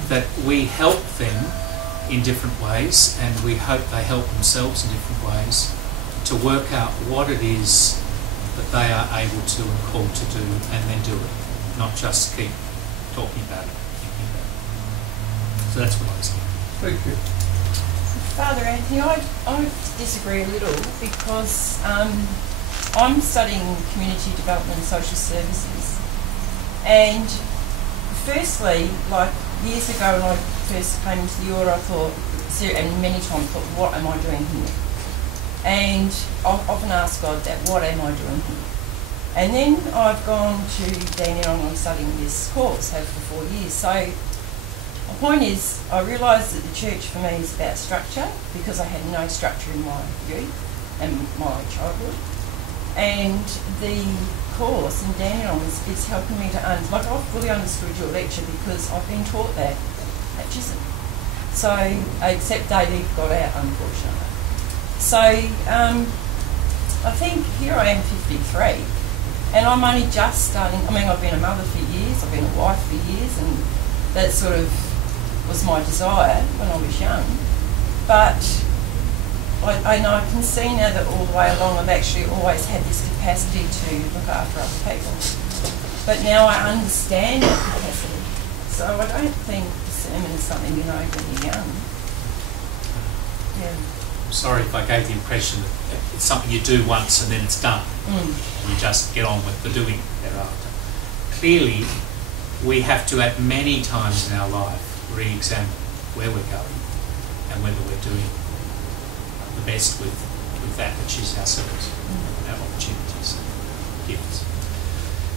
that we help them in different ways, and we hope they help themselves in different ways to work out what it is that they are able to and called to do, and then do it, not just keep talking about it, thinking about it. So that's what I was thinking. Thank you. Father Anthony, I disagree a little, because I'm studying community development and social services, and firstly, like years ago when I first came into the order, I thought, and many times thought, what am I doing here? And I've often asked God that, what am I doing here? And then I've gone to Dandenong and studying this course, have for 4 years. So my point is, I realised that the church for me is about structure, because I had no structure in my youth. and my childhood. And the course in Dandenong is helping me to like I've fully understood your lecture because I've been taught that at Chisholm. So, except Dave got out, unfortunately. So, I think here I am 53, and I'm only just starting. I mean, I've been a mother for years, I've been a wife for years, and that sort of was my desire when I was young. But I know I can see now that all the way along I've actually always had this capacity to look after other people. But now I understand that capacity. So I don't think discernment is something you know when you're young. Yeah. I'm sorry if I gave the impression that it's something you do once and then it's done. And you just get on with the doing thereafter. Clearly, we have to at many times in our life re-examine where we're going and whether we're doing the best with that which is ourselves, our opportunities, gifts.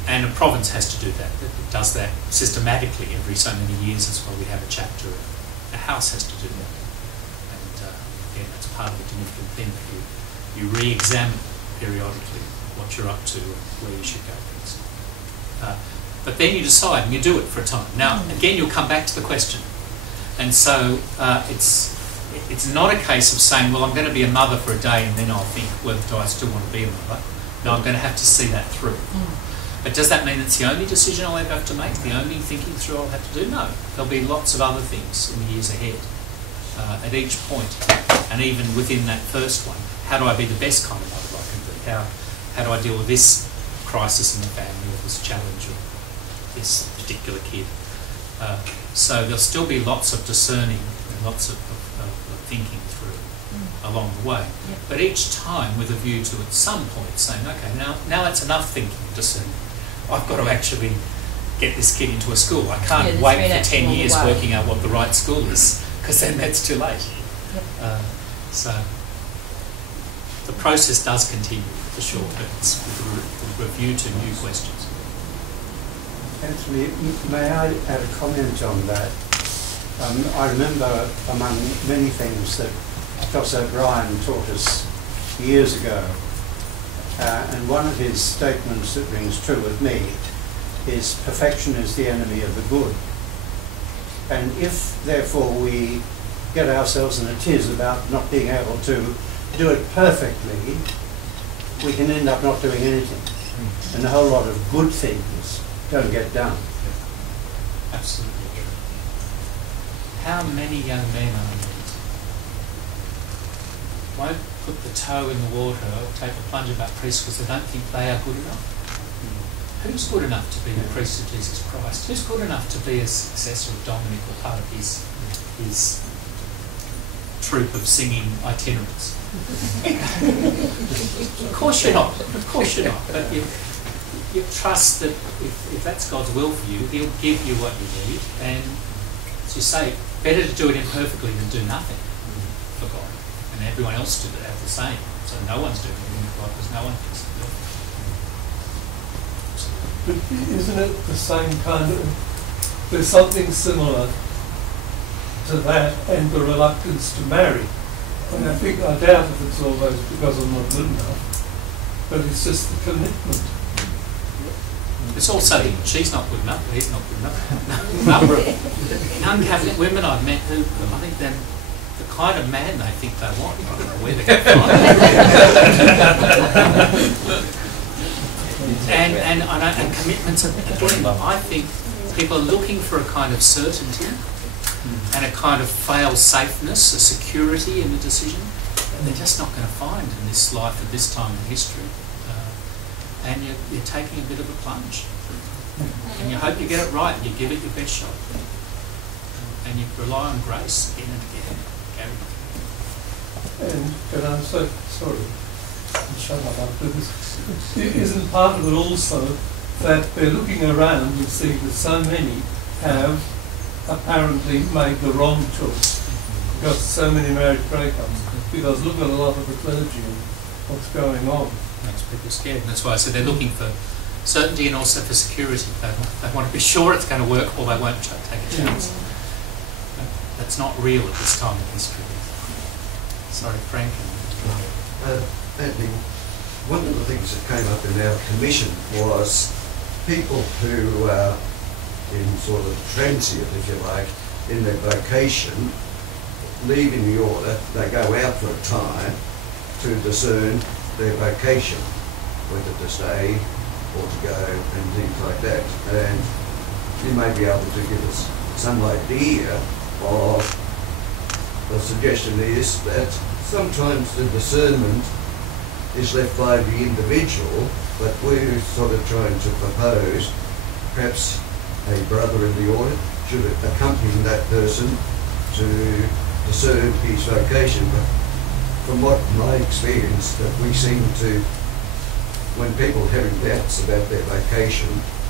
And a province has to do that. It does that systematically every so many years. That's why we have a chapter. The house has to do that. And again, that's part of the Dominican thing, that you re-examine periodically what you're up to and where you should go next. But then you decide and you do it for a time. Now, again, you'll come back to the question. And so it's not a case of saying, well, I'm going to be a mother for a day and then I'll think, well, do I still want to be a mother? No, I'm going to have to see that through. But does that mean it's the only decision I'll ever have to make, the only thinking through I'll have to do? No. There'll be lots of other things in the years ahead at each point. And even within that first one, how do I be the best kind of mother I can be? How do I deal with this crisis in the family or this challenge or this particular kid? So there'll still be lots of discerning and lots of thinking through along the way. Yep. But each time with a view to at some point saying, okay, now that's enough thinking and discerning. I've got to actually get this kid into a school. I can't wait for 10 years working out what the right school is, because then that's too late. Yep. So the process does continue for sure, but it's with review to new questions. Anthony, may I add a comment on that? I remember among many things that Professor O'Brien taught us years ago, and one of his statements that rings true with me is perfection is the enemy of the good. And if therefore we get ourselves in a tiz about not being able to do it perfectly, we can end up not doing anything, and a whole lot of good things don't get done. Absolutely true. How many young men are there won't put the toe in the water or take the plunge about priests because they don't think they are good enough? Who's good enough to be the priest of Jesus Christ? Who's good enough to be a successor of Dominic or part of his troupe of singing itinerants? Of course you're not. Of course you're not. But you trust that if that's God's will for you, He'll give you what you need. And as you say, better to do it imperfectly than do nothing for God. And everyone else to have the same. So no one's doing anything for God because no one thinks it's good. But isn't it the same kind of... There's something similar to that and the reluctance to marry. And I doubt if it's always because I'm not good enough, but it's just the commitment. It's also she's not good enough, he's not good enough. A number of young Catholic women I've met who I think they're the kind of man they think they want. I don't know where they get from. And commitments are important. I think people are looking for a kind of certainty and a kind of fail-safeness, a security in the decision that they're just not going to find in this life at this time in history. And you're taking a bit of a plunge. And you hope you get it right, you give it your best shot. And you rely on grace again and again. And can I say, sorry, I'll shut up after this. Isn't part of it also that they're looking around and see that so many have apparently made the wrong choice because so many marriage breakups? Because look at a lot of the clergy and what's going on. Makes people scared. And that's why I said they're looking for certainty and also for security. They want to be sure it's going to work or they won't take a chance. That's not real at this time in history. Sorry, Frank. Anthony, one of the things that came up in our commission was people who are in sort of transient, if you like, in their vocation, leaving the order, they go out for a time to discern their vocation, whether to stay or to go and things like that. And you may be able to give us some idea of, the suggestion is that sometimes the discernment is left by the individual, but we're sort of trying to propose perhaps a brother in the order should accompany that person to discern his vocation. But from what my experience, that we seem to, when people are having doubts about their vocation,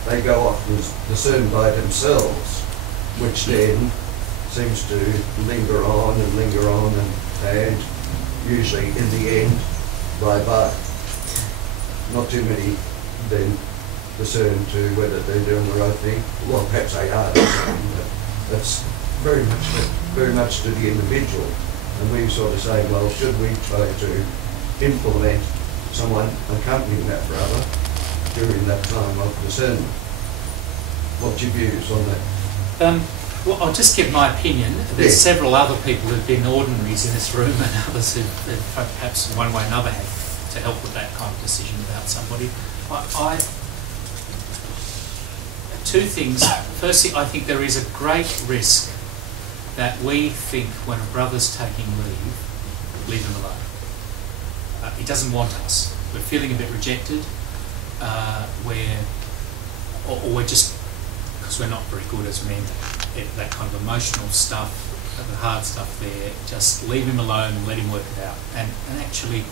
they go off and discern by themselves, which then seems to linger on and usually in the end bye-bye. Not too many then discern to whether they're doing the right thing. Well, perhaps they are, but that's very much to the individual. And we sort of say, well, should we try to implement someone accompanying that brother during that time of discernment? What's your views on that? Well, I'll just give my opinion. There's several other people who've been ordinaries in this room and others who perhaps in one way or another have to help with that kind of decision about somebody. Two things. Firstly, I think there is a great risk that we think when a brother's taking leave him alone. He doesn't want us. We're feeling a bit rejected. We're just, because we're not very good as men, that kind of emotional stuff, the hard stuff there, just leave him alone and let him work it out. And actually,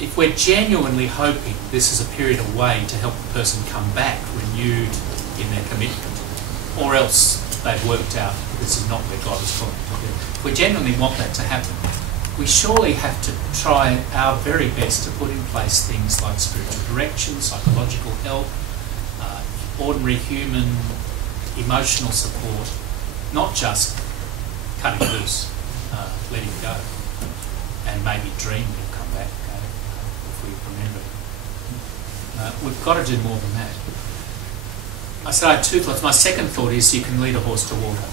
if we're genuinely hoping this is a period away to help the person come back renewed in their commitment, or else they've worked out this is not where God is calling them to do. If we genuinely want that to happen, we surely have to try our very best to put in place things like spiritual direction, psychological help, ordinary human emotional support, not just cutting loose, letting go, and maybe dream he'll come back if we remember. We've got to do more than that. I said I had two thoughts. My second thought is you can lead a horse to water.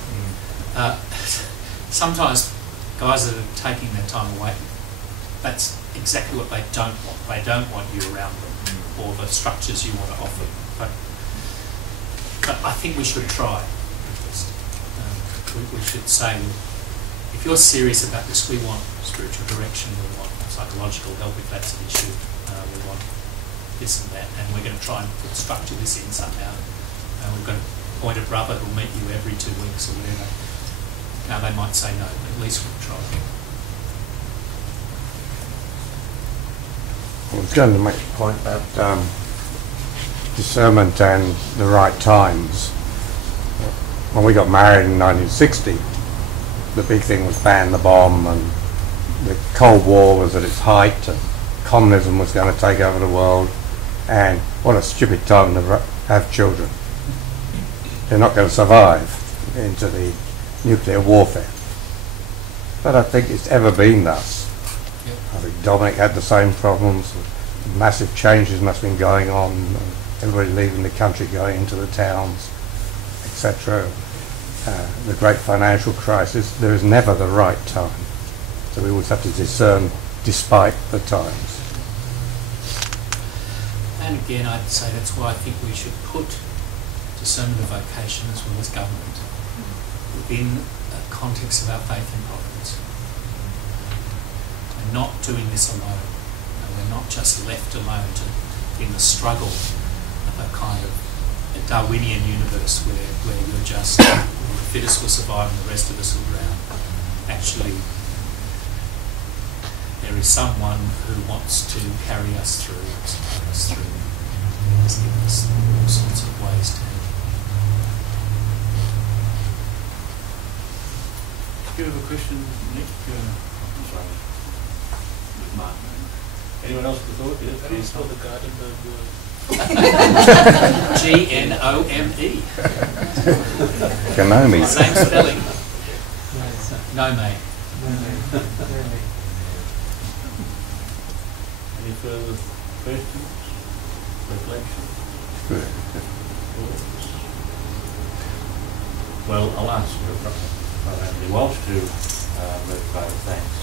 Sometimes guys that are taking their time away, that's exactly what they don't want. They don't want you around them or the structures you want to offer. But I think we should try. We should say, if you're serious about this, we want spiritual direction, we want psychological help if that's an issue, we want this and that, and we're going to try and structure this in somehow. We're going to appoint a brother who'll meet you every 2 weeks or whatever. Now they might say no, but at least we'll try. I was going to make a point about discernment and the right times. When we got married in 1960, the big thing was ban the bomb, and the Cold War was at its height, and communism was going to take over the world, and what a stupid time to have children. They're not going to survive into the nuclear warfare. But I think it's ever been thus. I think Dominic had the same problems. Massive changes must have been going on. Everybody leaving the country, going into the towns, etc. The great financial crisis. There is never the right time. So we always have to discern despite the times. And again, I'd say that's why I think we should put discernment of vocation as well as government within a context of our faith and providence. We're not doing this alone. We're not just left alone in the struggle of a kind of a Darwinian universe where you're just, the fittest will survive and the rest of us will drown. Actually, there is someone who wants to carry us through, support us through, has given us all sorts of ways to help. Do you have a question, Nick? I'm sorry. With Mark. Anyone else with a thought? Yes, please. For the Gardenberg word. G-N-O-M-E. Gnome. Same spelling. No, mate. further questions, reflections? Well, I'll ask Brother Anthony Walsh to move a vote of thanks.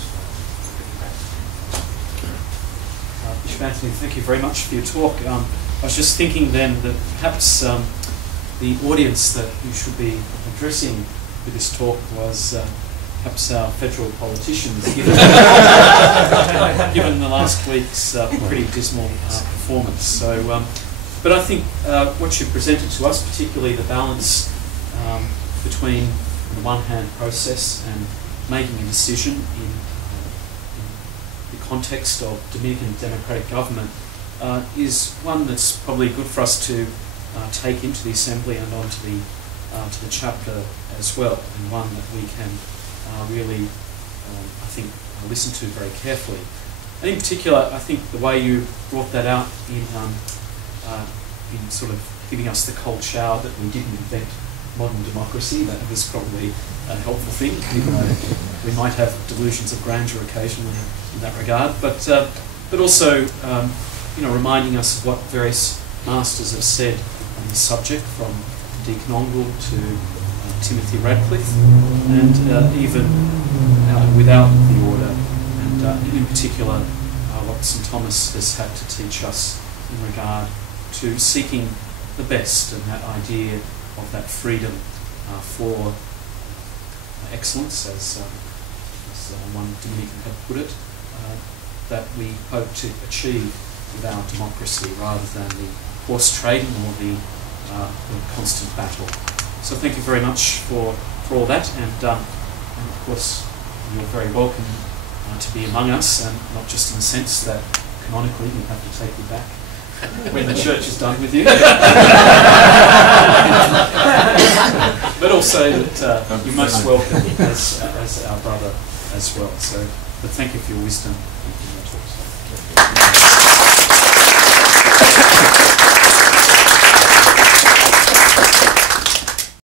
Bishop Anthony, thank you very much for your talk. I was just thinking then that perhaps the audience that you should be addressing with this talk was perhaps our federal politicians, given the last week's pretty dismal performance. So, but I think what you presented to us, particularly the balance between, on the one hand, process and making a decision in the context of Dominican democratic government, is one that's probably good for us to take into the Assembly and onto the to the chapter as well, and one that we can really, I think, listen to very carefully. And in particular, I think the way you brought that out in sort of giving us the cold shower that we didn't invent modern democracy, that was probably a helpful thing, even though we might have delusions of grandeur occasionally in that regard. But also, reminding us of what various masters have said on the subject, from Deacon Ongle to Timothy Radcliffe, and even without the order, and in particular what St Thomas has had to teach us in regard to seeking the best, and that idea of that freedom for excellence, as one Dominican had put it, that we hope to achieve with our democracy, rather than the horse trading or the constant battle. So thank you very much for all that, and of course you're very welcome to be among us, and not just in the sense that canonically we have to take you back when the church is done with you, but also that you're most welcome as our brother as well. So, but thank you for your wisdom and your talk.